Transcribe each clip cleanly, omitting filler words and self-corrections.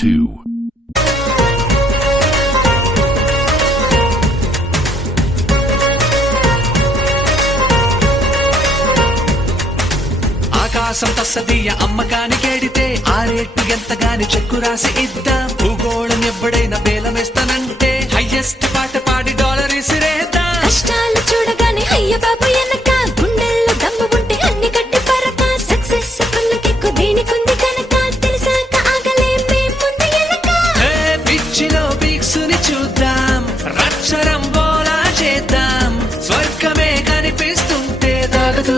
2. ఆకాశం తస్సదీయ అమ్మకాని కేడితే ఆ రేటు ఎంతగాని చెక్కు రాసి ఇద్దాం. భూగోళం ఎప్పుడైనా బేలమేస్తానంటే హైయెస్ట్ పాట పాడి డాలర్ ఇసిరేద్దాం. కష్టాలు చూడగానే అయ్య బాబు ఎనక గుండెల్లో దమ్ము ఉంటే అన్ని కట్టి పరక. సక్సెస్ కొల్లకెక్కు దేనికుంది కనుక తెలిసాక ఆగలేమే ముందు ఎనక. పిచ్చిలో పీక్స్ ని చూద్దాం, రచ్చరం బోలా చేద్దాం. స్వర్గమే కనిపిస్తుంటే దాగుతూ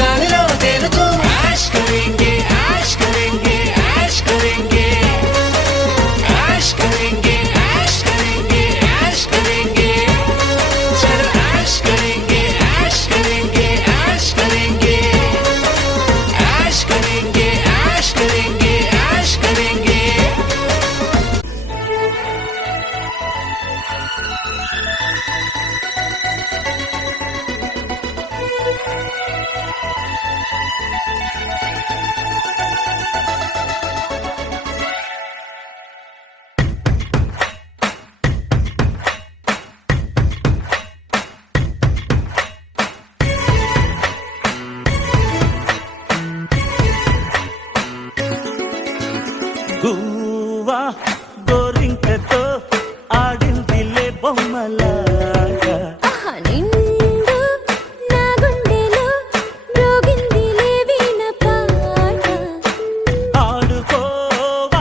గాలిలో తేలుతూ యాష్ కరేంగే యాష్ కరేంగే యాష్ కరేంగే యాష్ కరేంగే యాష్ కరేంగే యాష్ కరేంగే చలో యాష్ కరేంగే యాష్ కరేంగే యాష్ కరేంగే యాష్ కరేంగే యాష్ కరేంగే యాష్ కరేంగే. గువ్వా గోరింకతో ఆడిందిలే బొమ్మలాగా. ఆహా నిండు నా గుండెలో మ్రోగిందిలే వీణ పాట. ఆడుకోవాలి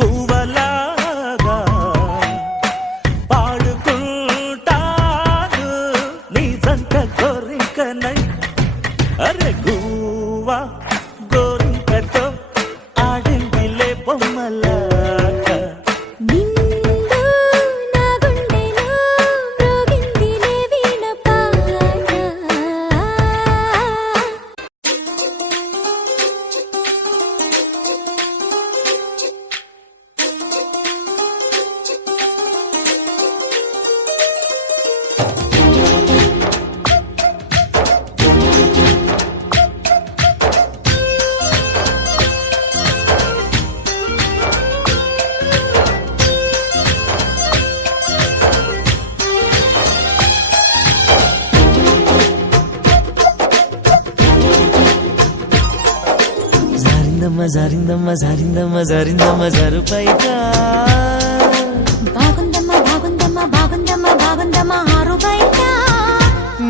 గువ్వలాగా పాడుకుంటాను నీ జంట గోరింకనై. అరే గువ్వా గోరింకతో ఆడిందిలే బొమ్మలాగా. నిండు నా గుండెలో మ్రోగిందిలే వీణ పాట. జారిందమ్మ జారిందమ్మ జారిందమ్మ జరుపైగా. బాగుందమ్మా బాగుందమ్మా బాగుందమ్మా బాగుందమ్మా ఆరు బయట.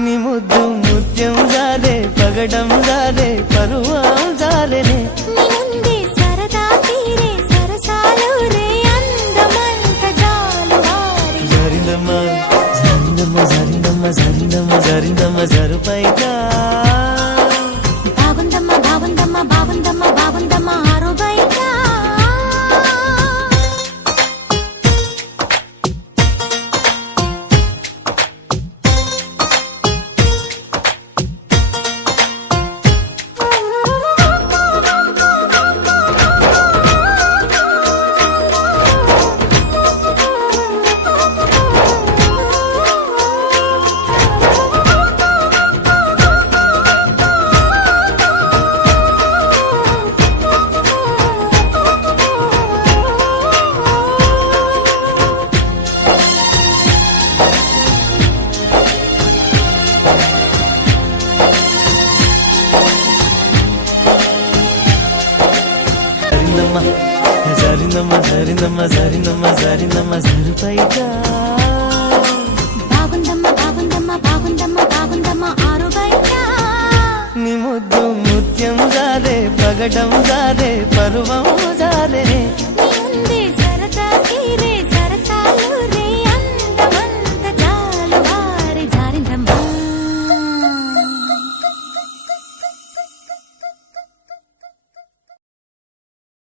నీ ముద్దు ముత్యం జారే పగడం జారే పరువం జారేనే. నీ ముందే సరదా తీరే సరసాలు రే అందమంత జాలు వారి. జారిందమ్మ జారిందమ్మ జారిందమ్మ జారిందమ్మ జారిందమ్మ జరుపైగా. బాగుందమ్మా బాగుందమ్మా బాగుందమ్మా బాగుందమ్మా ఆరు బయట. జారిందమ్మ జారిందమ్మ జారిందమ్మ జారిందమ్మ జరుపైగా. బాగుందమ్మా బాగుందమ్మా బాగుందమ్మా బాగుందమ్మా ఆరు బయట. నీ ముద్దు ముత్యం జారే పగడం జారే పరువం